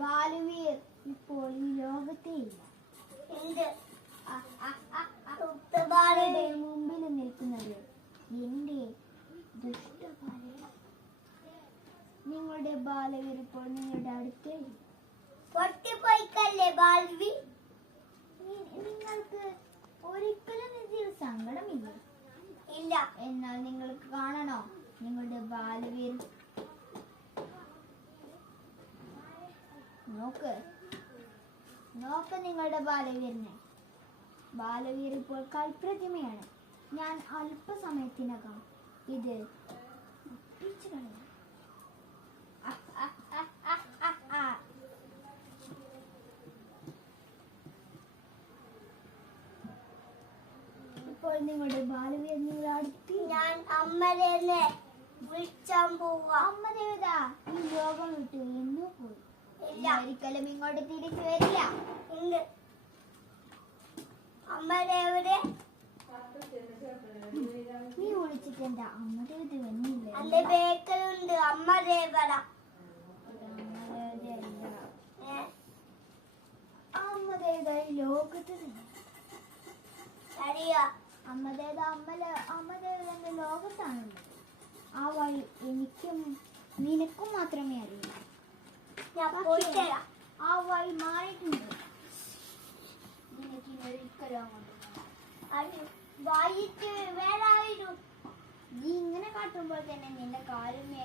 ബാലവീർ ഇപ്പോൾ ഈ ലോകത്തേ ഇല്ല. മുമ്പിൽ നിൽക്കുന്നത് എന്റെ ദുഷ്ടബാലൻ. നിങ്ങളുടെ ബാലവീർ ഇപ്പോൾ നിങ്ങളുടെ അടുത്തേ ഇല്ല. നിങ്ങൾക്ക് ഒരിക്കലും ഇതിൽ സങ്കടമില്ല. ഇല്ല. എന്നാൽ നിങ്ങൾക്ക് കാണണോ നിങ്ങളുടെ ബാലവീർ? നോക്ക് നിങ്ങളുടെ ബാലവീറിനെ. ബാലവീർ ഇപ്പോൾ കൽപ്രതിമയാണ്. ഞാൻ അല്പസമയത്തിനകം ഇത് ഒപ്പിച്ചു കളയാം. ഇപ്പോൾ നിങ്ങളുടെ ബാലവീർ നിങ്ങളുടെ അടുത്ത്. ഞാൻ അമ്മദേവനെ വിളിച്ചാൻ പോവാ. അമ്മദേവത ഈ ലോകം വിട്ടു എന്നോ പോയി. ഒരിക്കലും ഇങ്ങോട്ട് തിരിച്ചു വരില്ല. അമ്മദേവരെ നീ വിളിച്ചിട്ടെന്താ? അമ്മദേവത വന്നില്ല. അല്ലെ ബേക്കലുണ്ട് അമ്മദേവത. അമ്മദേവത ലോകത്ത് അമ്മദേവതന്റെ ലോകത്താണുള്ളത്. ആ വഴി എനിക്കും നിനക്കും മാത്രമേ അറിയൂ. ആ വഴി മാറിയിട്ടുണ്ട്. നിനക്ക് ഒരിക്കലും നീ ഇങ്ങനെ കാട്ടുമ്പോൾ തന്നെ നിന്റെ കാലുമേ